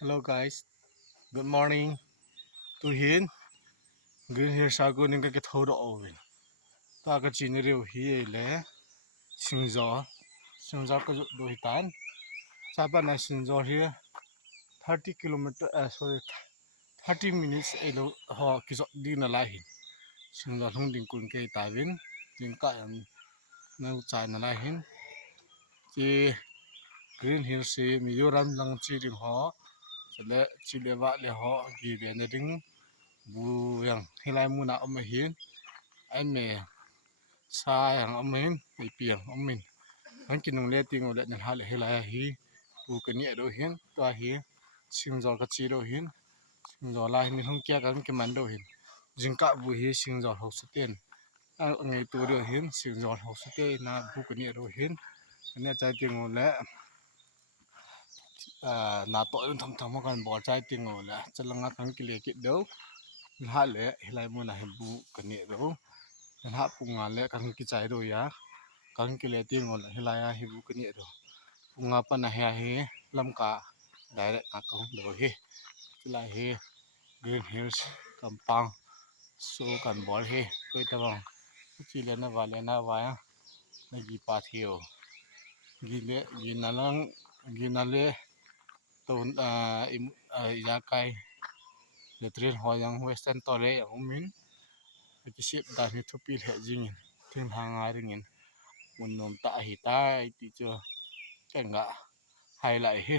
Hello guys, good morning. Tu hin green here sago ning ka thodo oven. Ta ka chin reu hi le singzo ko do hitan. Sa pa na singzo here 30 30 minutes elo ho ki so di na la hin. Singzo thong ding kun ke ta win ding ka yan na chai na la hin. Ki green hill se Mizoram lang chi ding ho le chilewa le ho gi de na ding bu yang hilai mu na om hin ai me sa yang om hin i piang om min han kinung le ting le na ha le hilai hi bu ka ni do hin to hi singzo ka chi do hin singzo la hin hong kya kan ke man do hin jingka bu hi singzo ho su ten a ngai tu do hin singzo ho su te na bu ka ni do hin ne chai ting le na to thom thom kan bo chai ting la chalanga kan ki le ki do ha le hilai mu na bu ka ni do ha punga le kan ki chai do ya kan ki le ting la hilai hi bu ka ni do punga pa na ha hi lam ka direct ka kong do hi la hi green hills kampang so kan bol hi koi ta bang chi le na wa ya na gi pa thio gi na le ton ya kai le tren ho yang western tole yang min ki sip da ni thupi le jing thing hanga ring in mun nom ta hi tai ti cho kenga highlight hi